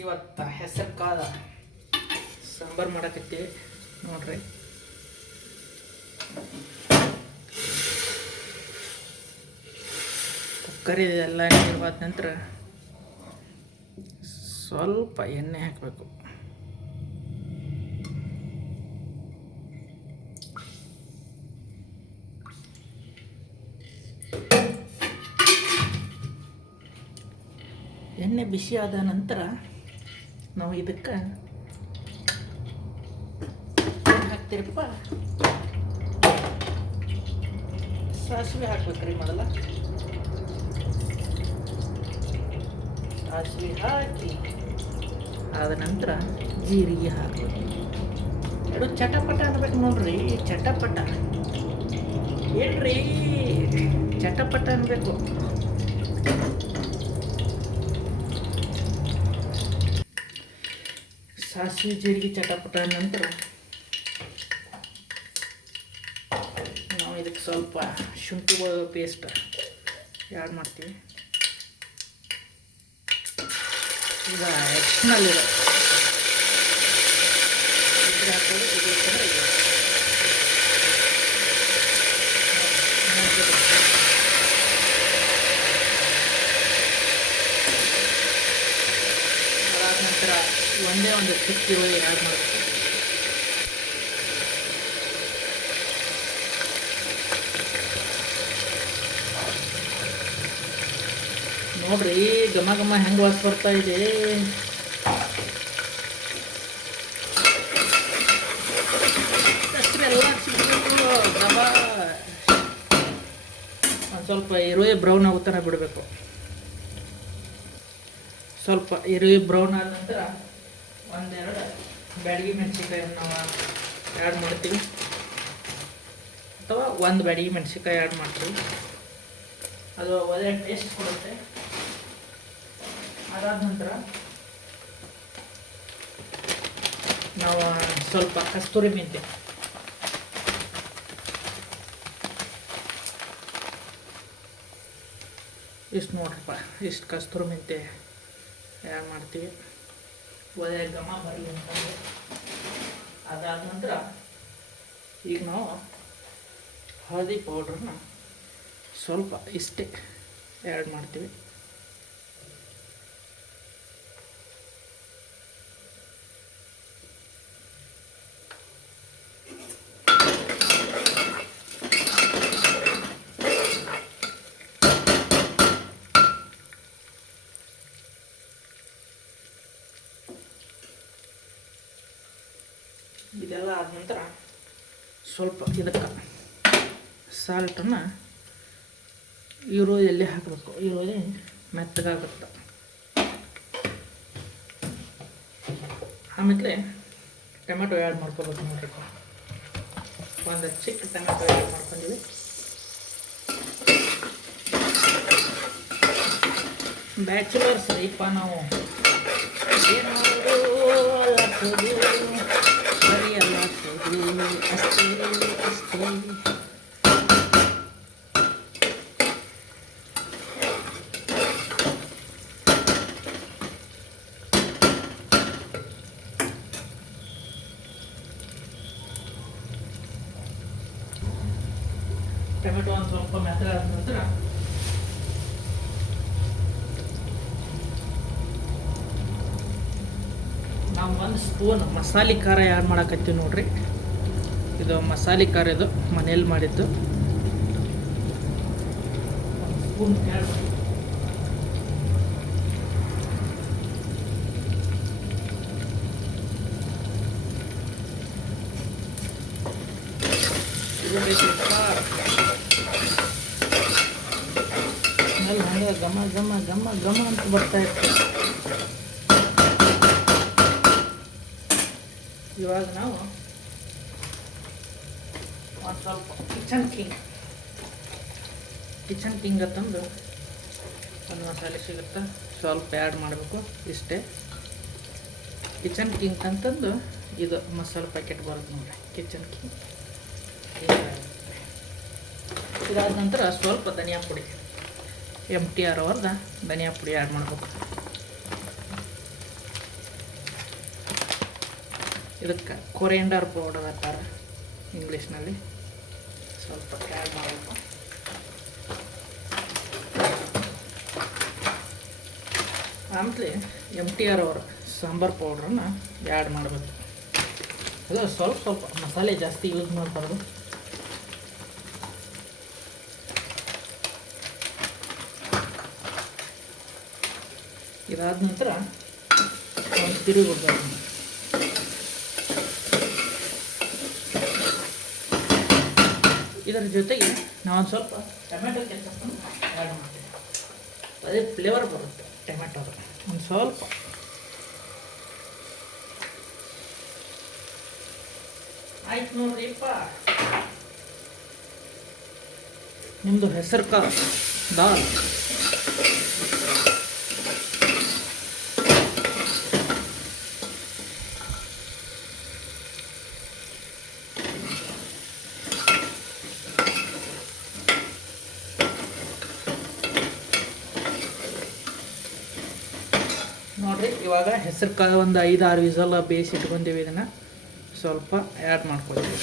ಇವತ್ತು ಹೆಸರು ಕಾಳ ಸಾಂಬಾರು ಮಾಡಕತ್ತೀವಿ ನೋಡ್ರಿ. ಕುಕ್ಕರಿ ಎಲ್ಲ ನೀರು ಹೋದ ನಂತರ ಸ್ವಲ್ಪ ಎಣ್ಣೆ ಹಾಕಬೇಕು. ಎಣ್ಣೆ ಬಿಸಿ ಆದ ನಂತರ ನಾವು ಇದಕ್ಕೆ ಹಾಕ್ತೀರಪ್ಪ ಸಾಸಿವೆ ಹಾಕ್ಬೇಕ್ರಿ. ಮೊದಲ ಸಾಸಿವೆ ಹಾಕಿ ಆದ ನಂತರ ಜೀರಿಗೆ ಹಾಕಬೇಕು. ಎರಡು ಚಟಪಟ ಅನ್ಬೇಕು ನೋಡ್ರಿ. ಚಟಪಟ ಏನ್ರಿ, ಚಟಪಟ ಅನ್ಬೇಕು. ಸಾಸಿವೆ ಜೀರಿಗೆ ಚಟಪಟ ನಂತರ ನಾವು ಇದಕ್ಕೆ ಸ್ವಲ್ಪ ಶುಂಠಿ ಬೆಳ್ಳುಳ್ಳಿ ಪೇಸ್ಟ್ ಆ್ಯಡ್ ಮಾಡ್ತೀವಿ. ಈಗ ಎಕ್ಸ್ಟ್ರಲ್ಲಿ ಇದೆ ಹಾಕೋದು. ಅದಾದ ನಂತರ ಒಂದೇ ಒಂದು ಚಿಕ್ಕ ಈರುಳ್ಳಿ ಆ್ಯಡ್ ಮಾಡ್ತೀವಿ. ನೋಡ್ರಿ ಘಮ ಘಮ ಹೆಂಗೆ ವಾಸ ಬರ್ತಾ ಇದೆ. ಒಂದು ಸ್ವಲ್ಪ ಈರುಳ್ಳಿ ಬ್ರೌನ್ ಆಗುತ್ತಾನೆ ಬಿಡಬೇಕು. ಸ್ವಲ್ಪ ಈರುಳ್ಳಿ ಬ್ರೌನ್ ಆದ ನಂತರ ಒಂದೆರಡು ಬ್ಯಾಡಗಿ ಮೆಣಸಿನ್ಕಾಯನ್ನು ನಾವು ಆ್ಯಡ್ ಮಾಡ್ತೀವಿ, ಅಥವಾ ಒಂದು ಬ್ಯಾಡಗಿ ಮೆಣಸಿನ್ಕಾಯಿ ಆ್ಯಡ್ ಮಾಡ್ತೀವಿ. ಅದು ಒಳ್ಳೆ ಟೇಸ್ಟ್ ಕೊಡುತ್ತೆ. ಅದಾದ ನಂತರ ನಾವು ಸ್ವಲ್ಪ ಕಸ್ತೂರಿ ಮೆಂತ್ಯ ಇಷ್ಟು ನೋಡ್ರಪ್ಪ, ಇಷ್ಟು ಕಸ್ತೂರಿ ಮೆಂತ್ಯ ಆ್ಯಡ್ ಮಾಡ್ತೀವಿ ಒಳ್ಳೆ ಘಮ ಬರಲಿ ಅಂತಂದರೆ. ಅದಾದ ನಂತರ ಈಗ ನಾವು ಹಳದಿ ಪೌಡ್ರನ್ನ ಸ್ವಲ್ಪ ಇಷ್ಟೇ ಆ್ಯಡ್ ಮಾಡ್ತೀವಿ. ಇದೆಲ್ಲ ಆದ ನಂತರ ಸ್ವಲ್ಪ ಇದಕ್ಕೆ ಸಾಲ್ಟನ್ನು ಈರುಳ್ಳಿಯಲ್ಲಿ ಹಾಕಬೇಕು. ಈರುಳ್ಳಿ ಮೆತ್ತಗಾಗುತ್ತೆ. ಆಮೇಲೆ ಟೊಮೆಟೊ ಆ್ಯಡ್ ಮಾಡ್ಕೋಬೇಕು. ನೋಡ್ರಿ, ಒಂದು ಚಿಕ್ಕ ಟೊಮೆಟೊ ಆ್ಯಡ್ ಮಾಡ್ಕೊಂಡಿವಿ. ಬ್ಯಾಚುಲರ್ಸ್ ಇಪ್ಪ ನಾವು ಏನು ಮಾಡೋದು ಬರೀ ಎಲ್ಲ ಅಷ್ಟೇ ಅಷ್ಟೇ. ಟೊಮೆಟೊ ಒಂದು ಸ್ವಲ್ಪ ಮೆತ್ತಗಾದ ನಂತರ ನಾವು ಒಂದು ಸ್ಪೂನ್ ಮಸಾಲೆ ಖಾರ ಆ್ಯಡ್ ಮಾಡಕತ್ತೀವಿ ನೋಡ್ರಿ. ಇದು ಮಸಾಲೆ ಖಾರ, ಇದು ಮನೇಲಿ ಮಾಡಿದ್ದು. ಒಂದು ಸ್ಪೂನ್ ಆ್ಯಡ್ ಮಾಡಿ ಹಂಗೆ ಘಮ ಘಮ ಘಮ ಘಮ ಅಂತ ಬರ್ತಾ ಇರ್ತದೆ. ಇವಾಗ ನಾವು ಒಂದು ಸ್ವಲ್ಪ ಕಿಚನ್ ಕಿಂಗ್ ಅಂತಂದು ಒಂದು ಮಸಾಲೆ ಸಿಗುತ್ತೆ, ಸ್ವಲ್ಪ ಆ್ಯಡ್ ಮಾಡಬೇಕು. ಇಷ್ಟೇ ಕಿಚನ್ ಕಿಂಗ್ ಅಂತಂದು ಇದು ಮಸಾಲೆ ಪ್ಯಾಕೆಟ್ ಬರುತ್ತೆ ನೋಡಿ, ಕಿಚನ್ ಕಿಂಗ್. ಇದಾದ ನಂತರ ಸ್ವಲ್ಪ ಧನಿಯಾ ಪುಡಿ, MTR ಅವ್ರದ ಧನಿಯಾ ಪುಡಿ ಆ್ಯಡ್ ಮಾಡಬೇಕು. ಇದಕ್ಕೆ ಕೊರಿಯಂಡರ್ ಪೌಡರ್ ಅಂತಾರೆ ಇಂಗ್ಲೀಷ್ನಲ್ಲಿ. ಸ್ವಲ್ಪ ಆ್ಯಡ್ ಮಾಡಬೇಕು. ಆಮೇಲೆ MTR ಅವರ ಸಾಂಬಾರು ಪೌಡ್ರನ್ನು ಆ್ಯಡ್ ಮಾಡಬೇಕು. ಅದು ಸ್ವಲ್ಪ ಮಸಾಲೆ ಜಾಸ್ತಿ ಯೂಸ್ ಮಾಡಬಾರ್ದು. ಇದಾದ ನಂತರ ಒಂದು ತಿರುಗಿಬಿಡ್ಬೇಕು. ಇದರ ಜೊತೆಗೆ ನಾವೊಂದು ಸ್ವಲ್ಪ ಟೊಮೆಟೊ ಕೆಚಪ್ಪನ್ನು ಆ್ಯಡ್ ಮಾಡ್ತೀವಿ. ಅದೇ ಫ್ಲೇವರ್ ಬರುತ್ತೆ ಟೊಮೆಟೊದು. ಒಂದು ಸ್ವಲ್ಪ ಆಯ್ತು ನೋಡ್ರಿಪ್ಪ, ನಿಮ್ಮದು ಹೆಸರು ಕಾಳು ದಾಲ್ ನೋಡಿರಿ. ಇವಾಗ ಹೆಸರು ಕಾಳು ಒಂದು 5-6 ವಿಸಲ್ ಬೇಯಿಸಿ ಇಟ್ಕೊಂತೀವಿ. ಇದನ್ನು ಸ್ವಲ್ಪ ಆ್ಯಡ್ ಮಾಡ್ಕೊಳ್ತೀವಿ.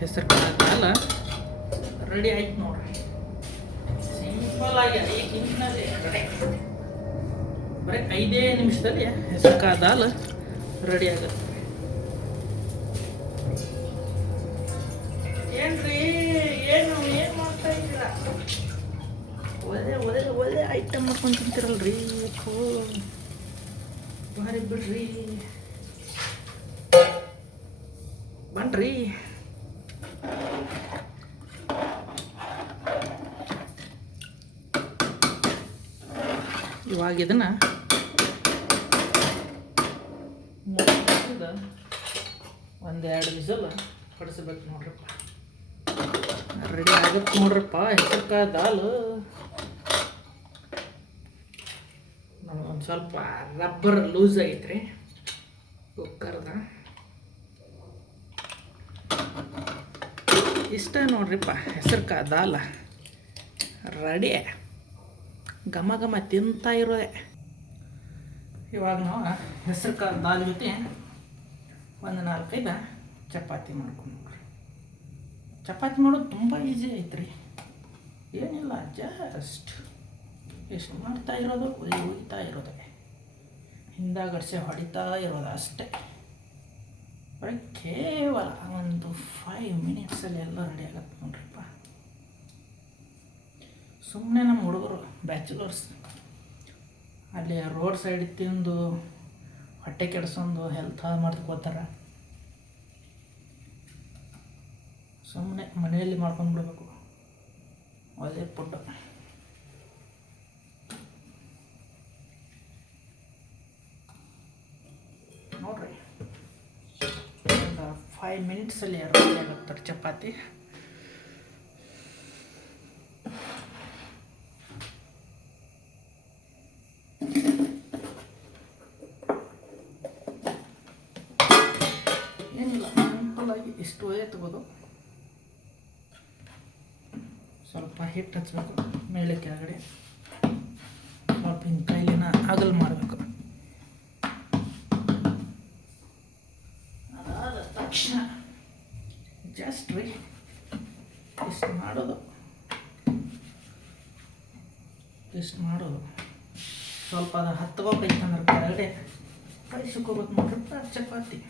ಹೆಸರು ಕಾಳು ರೆಡಿ ಆಯ್ತು ನೋಡ್ರಿ. ಸಿಂಪಲ್ ಆಗಿ 5 ನಿಮಿಷದಲ್ಲಿ ಬರೀ 5 ನಿಮಿಷದಲ್ಲಿ ಹೆಸರು ಕಾಳು ದಾಲ್ ರೆಡಿ ಆಗುತ್ತೆ. ಏನ್ರಿ ಏನು ಮಾಡ್ತಾ ಇದ್ದೀರಾ? ಒಳ್ಳೆ ಐಟಮ್ ಮಾಡ್ಕೊಂಡು ತಿಂತಿರಲ್ರಿ. ಭಾರಿ ಬಿಡ್ರಿ, ಬನ್ರಿ. ಇವಾಗ ಇದನ್ನು ಒಂದು 2 ವಿಸಲ್ ಹೊಡಿಸ್ಬೇಕು ನೋಡ್ರಪ್ಪ. ರೆಡಿ ಆಗುತ್ತೆ ನೋಡ್ರಪ್ಪ ಹೆಸರು ಕಾಳು ದಾಲು. ನಮಗೊಂದು ಸ್ವಲ್ಪ ರಬ್ಬರ್ ಲೂಸ್ ಆಗೈತ್ರಿ ಕುಕ್ಕರ್ದ. ಇಷ್ಟ ನೋಡ್ರಿಪ್ಪ ಹೆಸರು ಕಾಳು ದಾಲ್ ರೆಡಿ. ಘಮ ತಿಂತಾ ಇರೋದೆ. ಇವಾಗ ನಾವು ಹೆಸರು ಕಾಳು ದಾಲ್ ಜೊತೆ ಒಂದು 4-5 ಚಪಾತಿ ಮಾಡ್ಕೊಂಡ್ರಿ. ಚಪಾತಿ ಮಾಡೋದು ತುಂಬ ಈಸಿ ಐತ್ರಿ, ಏನಿಲ್ಲ. ಜಸ್ಟ್ ಎಷ್ಟು ಮಾಡ್ತಾ ಇರೋದು, ಉಯ್ತಾ ಇರೋದೆ, ಹಿಂದಾಗಡ್ಸೆ ಹೊಡಿತಾ ಇರೋದು ಅಷ್ಟೇ. ಬರೀ ಕೇವಲ ಒಂದು 5 ಮಿನಿಟ್ಸಲ್ಲಿ ಎಲ್ಲ ರೆಡಿ ಆಗತ್ತೆ ನೋಡ್ರಿಪ್ಪ. ಸುಮ್ಮನೆ ನಮ್ಮ ಹುಡುಗರು ಬ್ಯಾಚುಲರ್ಸ್ ಅಲ್ಲಿ ರೋಡ್ ಸೈಡ್ ತಿಂದು ಹೊಟ್ಟೆ ಕೆಡ್ಸೊಂದು ಹೆಲ್ತ್ ಹಾಳು ಮಾಡ್ಕೋತಾರೆ. ಸುಮ್ಮನೆ ಮನೆಯಲ್ಲಿ ಮಾಡ್ಕೊಂಡ್ಬಿಡ್ಬೇಕು ಒಳ್ಳೆ ಫುಡ್. ನೋಡ್ರಿ, ಒಂದು 5 ಮಿನಿಟ್ಸಲ್ಲಿ ರೆಡಿ ಆಗುತ್ತೆ ಚಪಾತಿ. ಏನಿಲ್ಲ, ಸಿಂಪಲ್ಲಾಗಿ ಇಷ್ಟು ತಗೋದು. ಸ್ವಲ್ಪ ಹಿಟ್ಟು ಹಚ್ಚಬೇಕು ಮೇಲೆ ಕೆಳಗಡೆ, ಸ್ವಲ್ಪ ಹಿಂಗೆ ಕೈಲಿನ ಅಗಲ್ ಮಾಡಬೇಕು. ಅದಾದ ತಕ್ಷಣ ಜಸ್ಟ್ ರೀ ಇಷ್ಟು ಮಾಡೋದು. ಸ್ವಲ್ಪ ಅದು ಹತ್ಕೋಬೇಕಂದ್ರೆ ಕೆಳಗಡೆ ಕೈ ಸುಕ್ಕೋಬೇಕು ನೋಡ್ರಿ ಚಪಾತಿ.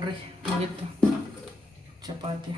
ನೋಡ್ರಿ ಮುಗೀತು ಚಪಾತಿ